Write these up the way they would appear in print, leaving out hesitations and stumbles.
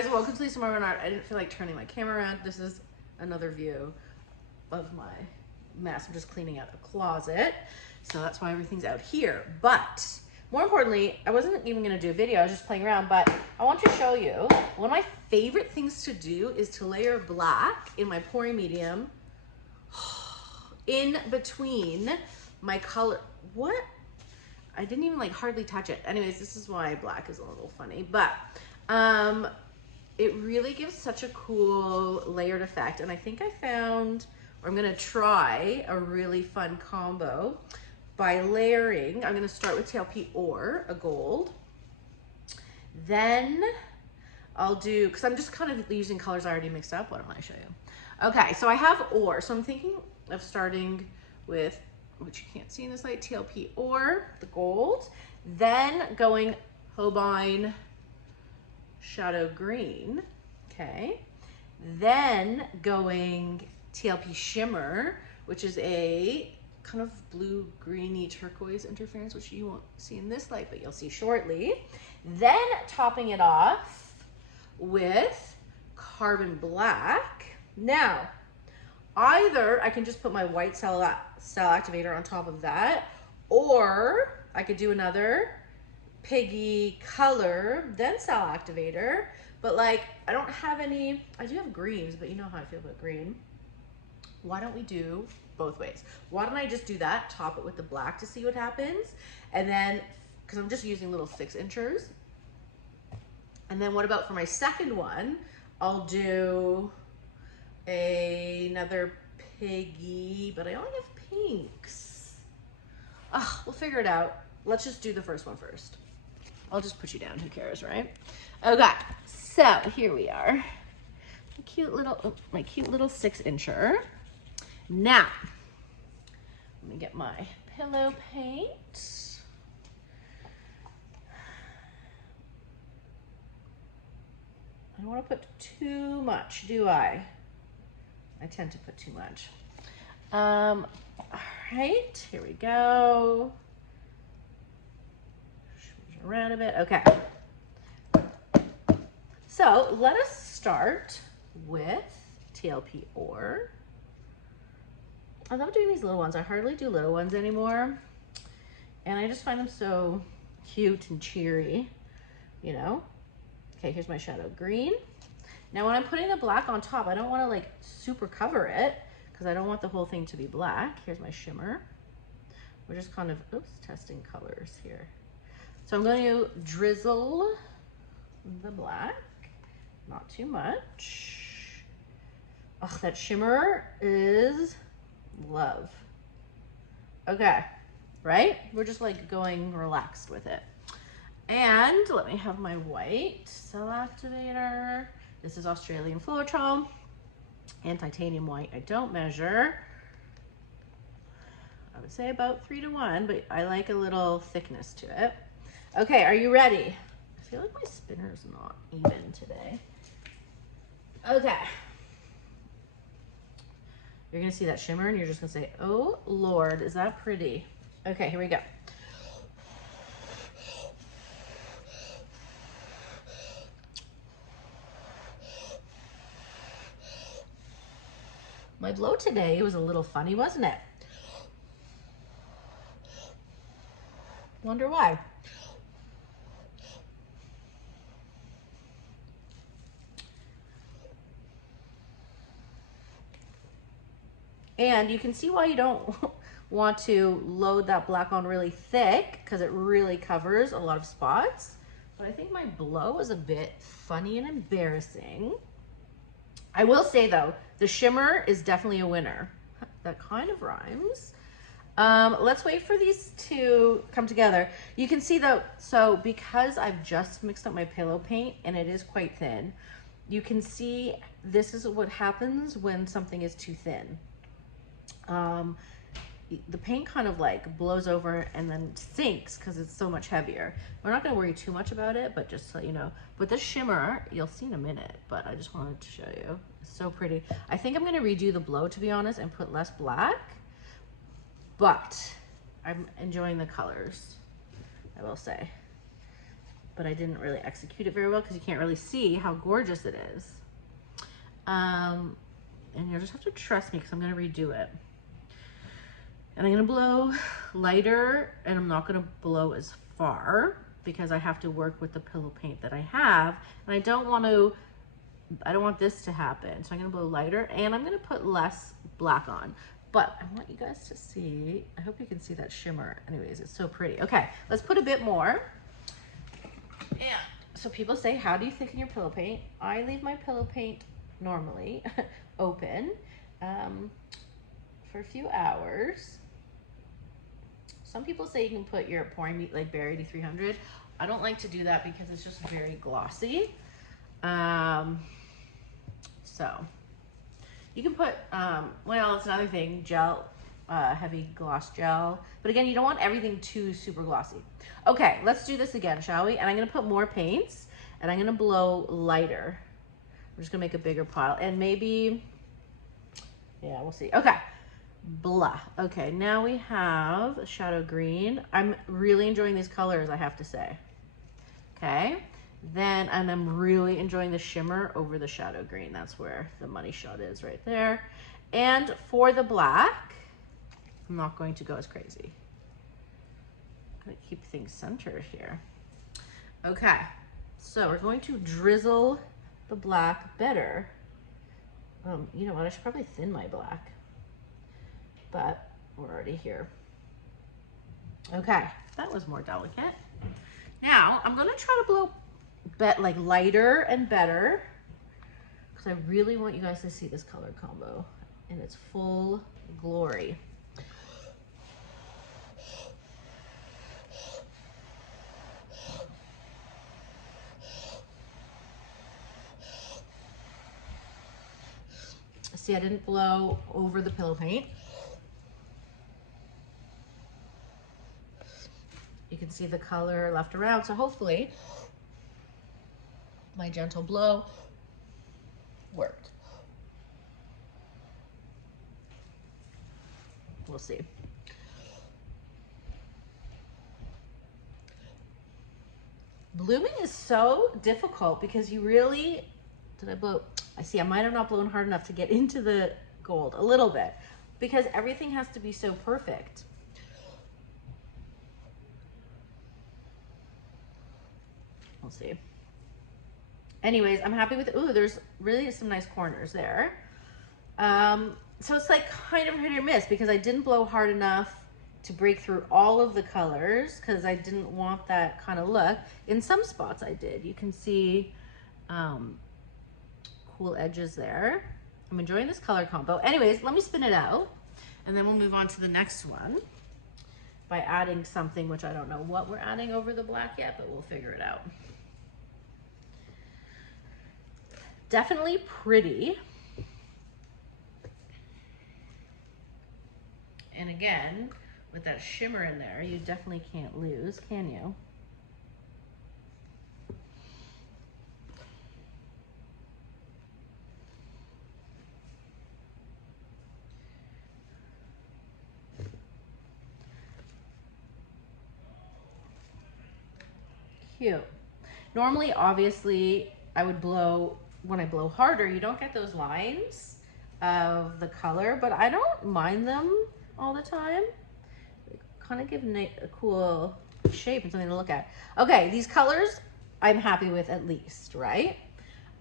guys, welcome to Lisa Bernard. I didn't feel like turning my camera around. This is another view of my mess. I'm just cleaning out a closet, so that's why everything's out here. But more importantly, I wasn't even gonna do a video, I was just playing around, but I want to show you one of my favorite things to do is to layer black in my pouring medium in between my color. What? I didn't even like hardly touch it. Anyways, this is why black is a little funny, but it really gives such a cool layered effect. And I think I found, or I'm gonna try a really fun combo by layering. I'm gonna start with TLP ore, a gold. Then I'll do, cause I'm just kind of using colors I already mixed up. What am I show you? Okay, so I have ore. So I'm thinking of starting with, which you can't see in this light, TLP ore, the gold. Then going Holbein shadow green, okay. Then going TLP shimmer, which is a kind of blue greeny turquoise interference, which you won't see in this light, but you'll see shortly. Then topping it off with carbon black. Now, either I can just put my white cell activator on top of that, or I could do another piggy color, then cell activator. But like, I don't have any, I do have greens, but you know how I feel about green. Why don't we do both ways? Why don't I just do that, top it with the black to see what happens? And then, because I'm just using little 6-inchers. And then what about for my second one, I'll do another piggy, but I only have pinks. We'll figure it out. Let's just do the first one first. I'll just put you down, who cares, right? Okay, so here we are. My cute little 6-incher. Now, let me get my pillow paint. I don't want to put too much, do I? I tend to put too much. All right, here we go. Switch around a bit, okay. So let us start with TLP ore. I love doing these little ones. I hardly do little ones anymore. And I just find them so cute and cheery, you know? Okay, here's my shadow green. Now when I'm putting the black on top, I don't want to like super cover it because I don't want the whole thing to be black. Here's my shimmer. We're just kind of, oops, testing colors here. So I'm going to drizzle the black, not too much. Oh, that shimmer is love. Okay, right? We're just like going relaxed with it. And let me have my white cell activator. This is Australian Floetrol and titanium white. I don't measure. I would say about 3 to 1, but I like a little thickness to it. Okay, are you ready? I feel like my spinner's not even today. Okay. You're gonna see that shimmer and you're just gonna say, oh Lord, is that pretty? Okay, here we go. My blow today was a little funny, wasn't it? Wonder why. And you can see why you don't want to load that black on really thick because it really covers a lot of spots. But I think my blow is a bit funny and embarrassing. I will say though, the shimmer is definitely a winner. That kind of rhymes. Let's wait for these to come together. You can see though, so because I've just mixed up my pillow paint and it is quite thin, you can see this is what happens when something is too thin. The paint kind of like blows over and then sinks because it's so much heavier. We're not going to worry too much about it, but just so you know. But this shimmer, you'll see in a minute, but I just wanted to show you. It's so pretty. I think I'm going to redo the blow, to be honest, and put less black, but I'm enjoying the colors, I will say. but I didn't really execute it very well because you can't really see how gorgeous it is. And you'll just have to trust me because I'm gonna redo it. And I'm gonna blow lighter, and I'm not gonna blow as far because I have to work with the pillow paint that I have, and I don't want this to happen. So I'm gonna blow lighter, and I'm gonna put less black on. But I want you guys to see, I hope you can see that shimmer. Anyways, it's so pretty. Okay, let's put a bit more. Yeah, so people say, how do you thicken your pillow paint? I leave my pillow paint normally open for a few hours. Some people say you can put your pouring meat like behr 8300. I don't like to do that because it's just very glossy. So you can put, well, it's another thing, gel, heavy gloss gel. But again, you don't want everything too super glossy. Okay, let's do this again, shall we? And I'm gonna put more paints, and I'm gonna blow lighter. I'm just gonna make a bigger pile, and maybe, yeah, we'll see. Okay, blah. Okay, now we have shadow green. I'm really enjoying these colors, I have to say. Okay, then, and I'm really enjoying the shimmer over the shadow green. That's where the money shot is, right there. And for the black, I'm not going to go as crazy. I'm gonna keep things centered here. Okay, so we're going to drizzle the black better. You know what, I should probably thin my black, but we're already here. Okay, that was more delicate. Now, I'm gonna try to blow like lighter and better, because I really want you guys to see this color combo in its full glory. See, I didn't blow over the pillow paint. You can see the color left around, so hopefully my gentle blow worked. We'll see. Blooming is so difficult because you really, did I blow? I see I might have not blown hard enough to get into the gold, a little bit, because everything has to be so perfect. We'll see. Anyways, I'm happy with it. Ooh, there's really some nice corners there. So it's like kind of hit or miss because I didn't blow hard enough to break through all of the colors because I didn't want that kind of look. In some spots I did. You can see cool edges there. I'm enjoying this color combo. Anyways, let me spin it out and then we'll move on to the next one by adding something, which I don't know what we're adding over the black yet, but we'll figure it out. Definitely pretty. And again, with that shimmer in there, you definitely can't lose, can you? Cute. Normally, obviously, I would blow, when I blow harder, you don't get those lines of the color, but I don't mind them all the time. They kind of give a cool shape and something to look at. Okay, these colors I'm happy with at least, right?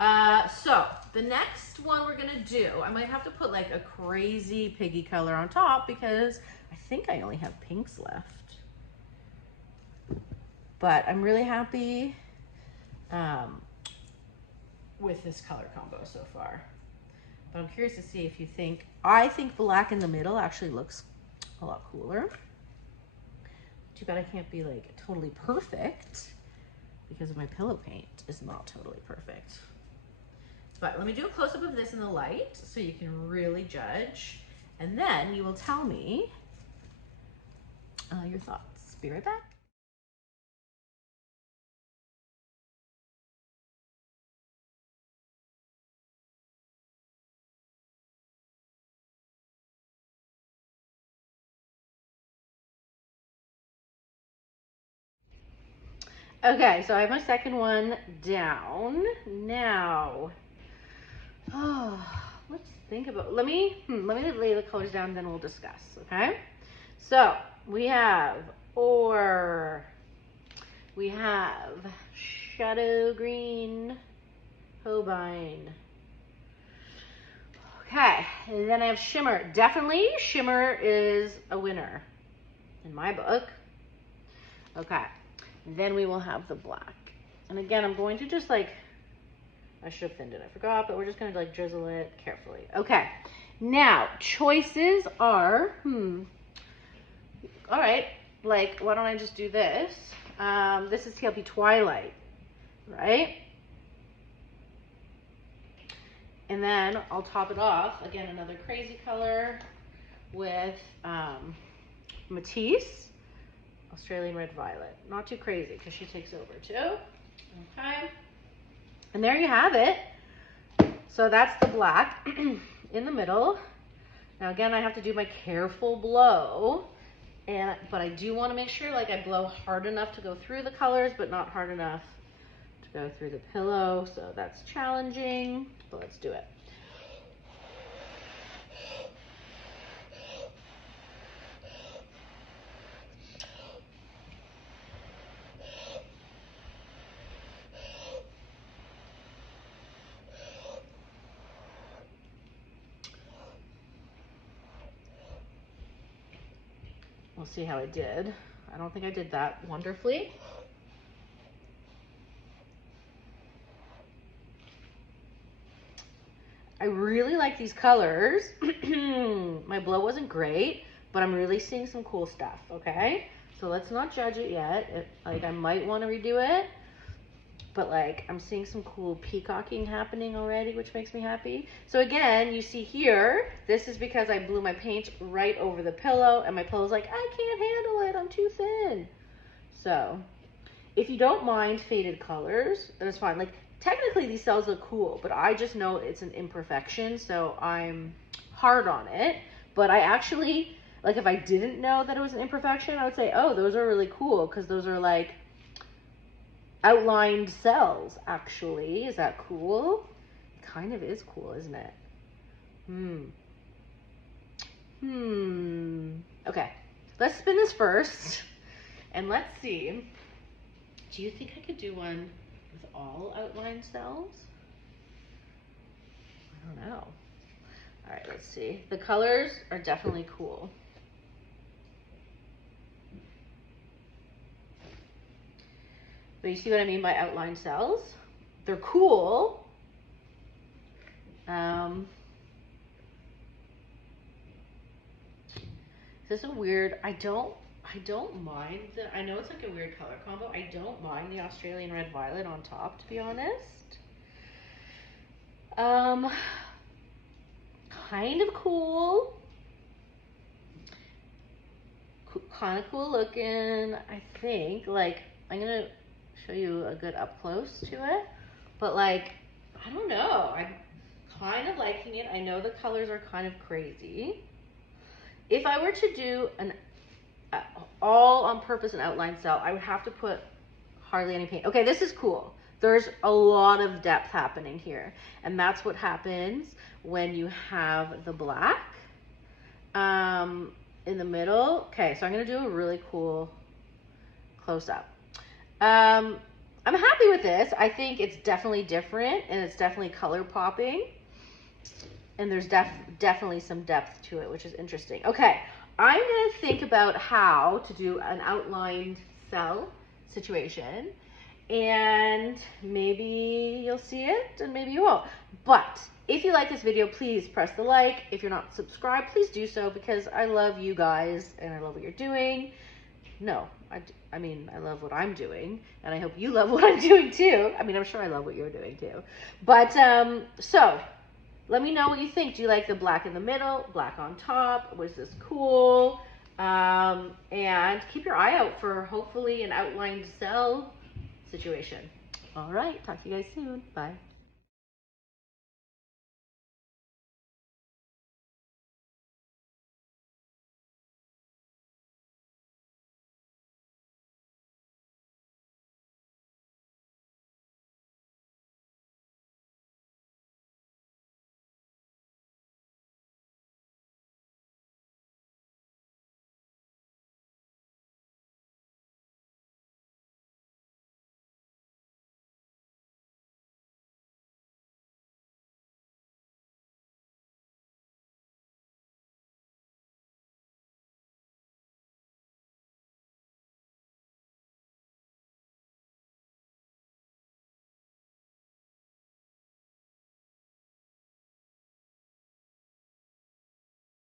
So the next one we're gonna do, I might have to put like a crazy piggy color on top because I think I only have pinks left. But I'm really happy with this color combo so far. But I'm curious to see if you think, I think black in the middle actually looks a lot cooler. Too bad I can't be like totally perfect because my pillow paint is not totally perfect. But let me do a close-up of this in the light so you can really judge. And then you will tell me your thoughts. Be right back. Okay, so I have my second one down. Now, let's think about, let me lay the colors down, then we'll discuss, okay? So, we have ore, we have shadow green, Holbein. Okay, and then I have shimmer. Definitely shimmer is a winner in my book. Okay, then we will have the black. And again, I'm going to just like, I should have thinned it, I forgot, but we're just going to like drizzle it carefully. Okay, now choices are, all right, like why don't I just do this? This is TLP Twilight, right? And then I'll top it off, again, another crazy color with Matisse, Australian Red Violet. Not too crazy because she takes over too. Okay. And there you have it. So that's the black in the middle. Now again, I have to do my careful blow, but I do want to make sure like I blow hard enough to go through the colors, but not hard enough to go through the pillow. So that's challenging, but let's do it. We'll see how I did. I don't think I did that wonderfully. I really like these colors. My blow wasn't great, but I'm really seeing some cool stuff, okay? So let's not judge it yet. Like I might want to redo it, but like I'm seeing some cool peacocking happening already, which makes me happy. So again, you see here, this is because I blew my paint right over the pillow and my pillow's like, I can't handle it, I'm too thin. So if you don't mind faded colors, then it's fine. Like technically these cells look cool, but I just know it's an imperfection, so I'm hard on it. But I actually, like if I didn't know that it was an imperfection, I would say, oh, those are really cool because those are like outlined cells, actually. Is that cool? It kind of is cool, isn't it? Okay, let's spin this first and let's see. Do you think I could do one with all outlined cells? I don't know. All right, let's see. The colors are definitely cool. But you see what I mean by outlined cells? They're cool. Is this a weird, I don't mind I know it's like a weird color combo. I don't mind the Australian Red Violet on top, to be honest. Kind of cool. Kind of cool looking, I think. Like, I'm gonna show you a good up close to it. But like, I don't know. I'm kind of liking it. I know the colors are kind of crazy. If I were to do an all on purpose an outline cell, I would have to put hardly any paint. Okay, this is cool. There's a lot of depth happening here. And that's what happens when you have the black in the middle. Okay, so I'm gonna do a really cool close up. I'm happy with this. I think it's definitely different and it's definitely color popping. And there's definitely some depth to it, which is interesting. Okay, I'm gonna think about how to do an outlined cell situation, and maybe you'll see it and maybe you won't. But if you like this video, please press the like. If you're not subscribed, please do so because I love you guys and I love what you're doing. No, I mean, I love what I'm doing and I hope you love what I'm doing too. I mean, I'm sure I love what you're doing too. But so let me know what you think. Do you like the black in the middle, black on top? Was this cool? And keep your eye out for hopefully an outlined cell situation. All right, talk to you guys soon. Bye.